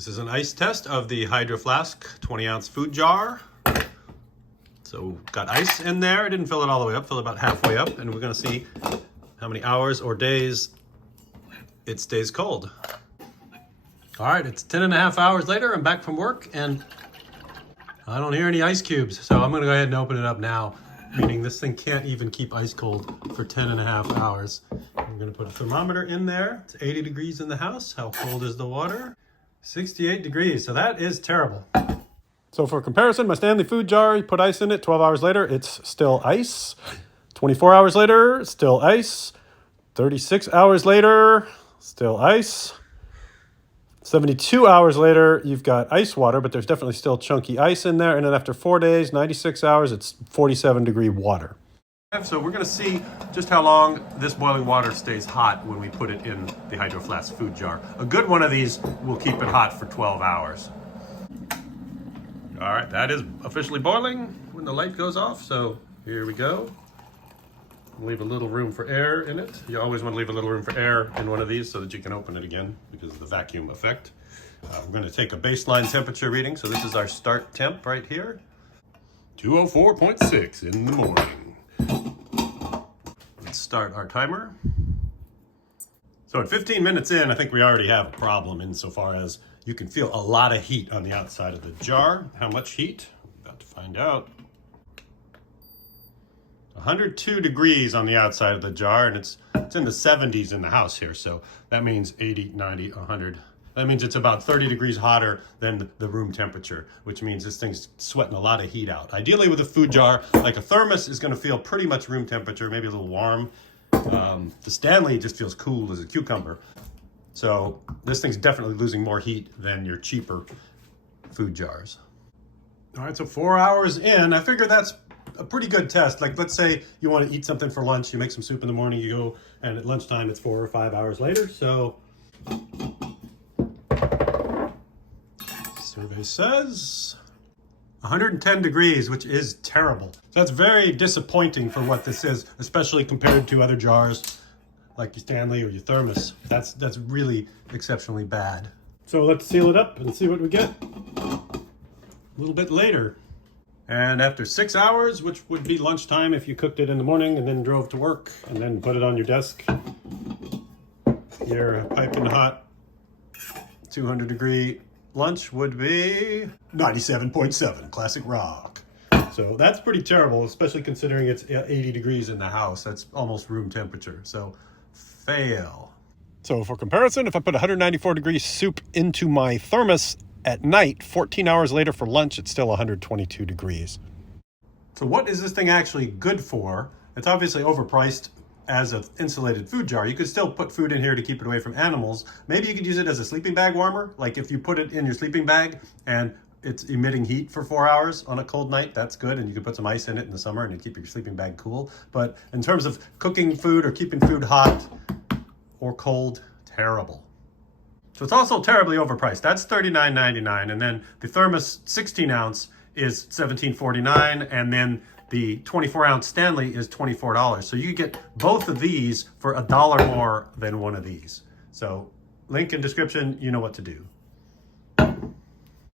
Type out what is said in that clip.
This is an ice test of the Hydro Flask 20-ounce food jar. So got ice in there. I didn't fill it all the way up, fill it about halfway up, and we're gonna see how many hours or days it stays cold. All right, it's 10.5 hours later. I'm back from work and I don't hear any ice cubes. So I'm gonna go ahead and open it up now, meaning this thing can't even keep ice cold for 10.5 hours. I'm gonna put a thermometer in there. It's 80 degrees in the house. How cold is the water? 68 degrees, so that is terrible. So for comparison, my Stanley food jar, you put ice in it, 12 hours later, it's still ice. 24 hours later, still ice. 36 hours later, still ice. 72 hours later, you've got ice water, but there's definitely still chunky ice in there. And then after 4 days, 96 hours, it's 47-degree water. So we're gonna see just how long this boiling water stays hot when we put it in the Hydro Flask food jar. A good one of these will keep it hot for 12 hours. All right, that is officially boiling when the light goes off. So here we go. Leave a little room for air in it. You always want to leave a little room for air in one of these so that you can open it again because of the vacuum effect. We're going to take a baseline temperature reading. So this is our start temp right here. 204.6 in the morning. Let's start our timer. So at 15 minutes in, I think we already have a problem insofar as you can feel a lot of heat on the outside of the jar. How much heat? About to find out. 102 degrees on the outside of the jar, and it's in the 70s in the house here, so that means 80, 90, 100. That means it's about 30 degrees hotter than the room temperature, which means this thing's sweating a lot of heat out. Ideally with a food jar, like a thermos is gonna feel pretty much room temperature, maybe a little warm. The Stanley just feels cool as a cucumber. So this thing's definitely losing more heat than your cheaper food jars. All right, so 4 hours in, I figure that's a pretty good test. Like, let's say you want to eat something for lunch, you make some soup in the morning, you go, and at lunchtime it's 4 or 5 hours later. So survey says 110 degrees, which is terrible. So that's very disappointing for what this is, especially compared to other jars like your Stanley or your thermos. That's really exceptionally bad. So let's seal it up and see what we get a little bit later. And after 6 hours, which would be lunchtime if you cooked it in the morning and then drove to work and then put it on your desk, your piping hot 200-degree lunch would be 97.7, classic rock. So that's pretty terrible, especially considering it's 80 degrees in the house. That's almost room temperature, so fail. So for comparison, if I put 194-degree soup into my thermos at night, 14 hours later for lunch, it's still 122 degrees. So what is this thing actually good for? It's obviously overpriced as an insulated food jar. You could still put food in here to keep it away from animals. Maybe you could use it as a sleeping bag warmer. Like if you put it in your sleeping bag and it's emitting heat for 4 hours on a cold night, that's good. And you could put some ice in it in the summer and you keep your sleeping bag cool. But in terms of cooking food or keeping food hot or cold, terrible. So it's also terribly overpriced. That's $39.99, and then the thermos 16-ounce is $17.49, and then the 24-ounce Stanley is $24. So you get both of these for $1 more than one of these. So link in description, you know what to do.